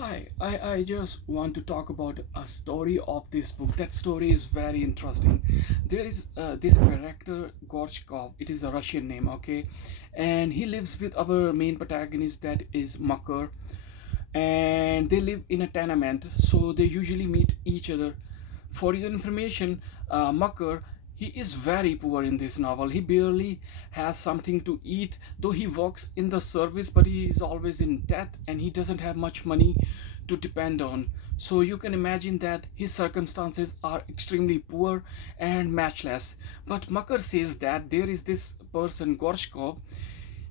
Hi, I just want to talk about a story of this book. That story is very interesting. There is this character, Gorshkov, it is a Russian name, okay? And he lives with our main protagonist, that is Makar. And they live in a tenement, so they usually meet each other. For your information, Makar, he is very poor in this novel. He barely has something to eat, though he works in the service, but he is always in debt and he doesn't have much money to depend on. So you can imagine that his circumstances are extremely poor and matchless. But Makar says that there is this person, Gorshkov.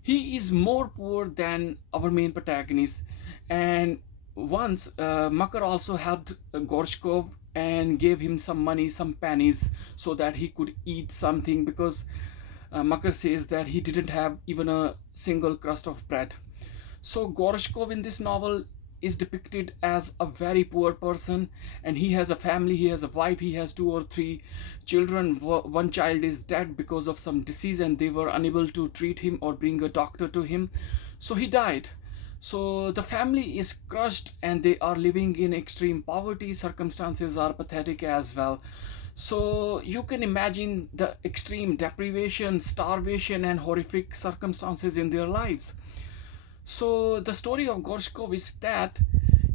He is more poor than our main protagonist. And once Makar also helped Gorshkov and gave him some money, some pennies, so that he could eat something, because Makar says that he didn't have even a single crust of bread. So Gorshkov in this novel is depicted as a very poor person, and he has a family, he has a wife, he has two or three children. One child is dead because of some disease and they were unable to treat him or bring a doctor to him, so he died. So the family is crushed and they are living in extreme poverty. Circumstances are pathetic as well. So you can imagine the extreme deprivation, starvation, and horrific circumstances in their lives. So the story of Gorshkov is that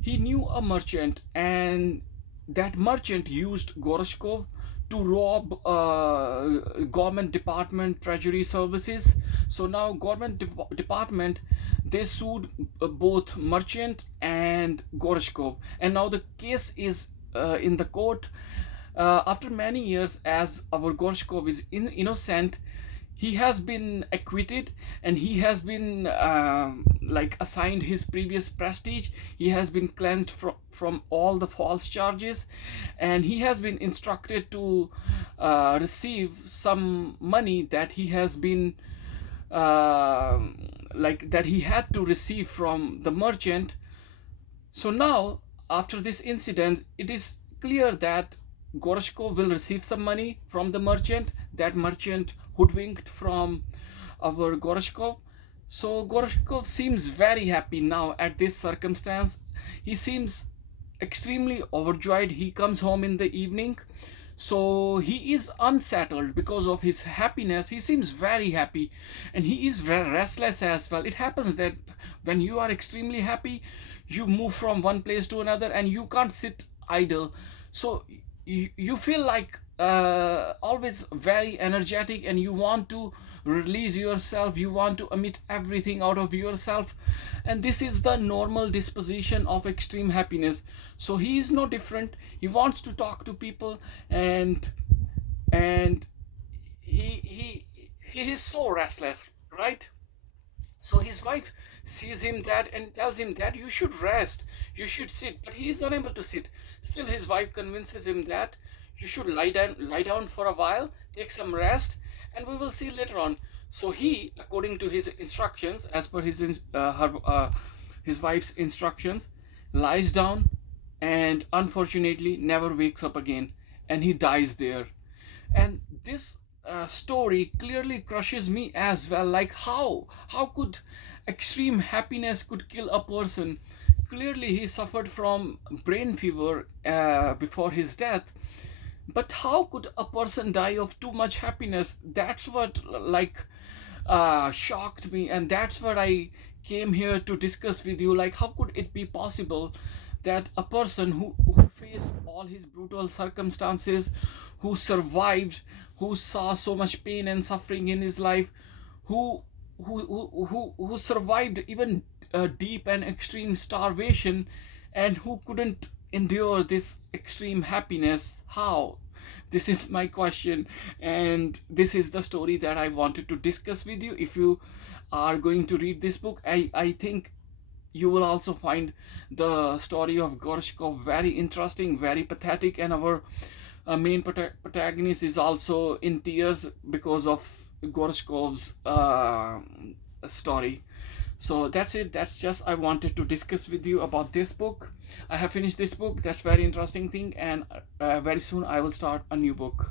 he knew a merchant, and that merchant used Gorshkov to rob government department treasury services. So now government department, they sued both merchant and Gorshkov, and now the case is in the court. After many years, as our Gorshkov is innocent, he has been acquitted, and he has been like assigned his previous prestige. He has been cleansed from all the false charges, and he has been instructed to receive some money that he has been like that he had to receive from the merchant. So now, after this incident, it is clear that Gorshkov will receive some money from the merchant. That merchant hoodwinked from our Gorshkov. So Gorshkov seems very happy now at this circumstance. He seems extremely overjoyed. He comes home in the evening. So he is unsettled because of his happiness. He seems very happy, and he is very restless as well. It happens that when you are extremely happy, you move from one place to another and you can't sit idle. So you feel like always very energetic, and you want to release yourself, you want to emit everything out of yourself. And this is the normal disposition of extreme happiness. So he is no different. He wants to talk to people, and he is so restless, right? So his wife sees him that and tells him that you should rest, you should sit, but he is unable to sit. Still, his wife convinces him that you should lie down for a while, take some rest, and we will see later on. So he, according to his instructions, as per his wife's instructions, lies down, and unfortunately never wakes up again, and he dies there. And this story clearly crushes me as well. Like, how could extreme happiness could kill a person? Clearly he suffered from brain fever before his death, but how could a person die of too much happiness? That's what like shocked me, and that's what I came here to discuss with you. Like, how could it be possible that a person who faced all his brutal circumstances, who survived, who saw so much pain and suffering in his life, who who survived even deep and extreme starvation, and who couldn't endure this extreme happiness? How? This is my question, and this is the story that I wanted to discuss with you. If you are going to read this book, I think you will also find the story of Gorshkov very interesting, very pathetic, and our main protagonist is also in tears because of Gorshkov's story. So that's it. That's just I wanted to discuss with you about this book. I have finished this book. That's very interesting thing, and very soon I will start a new book.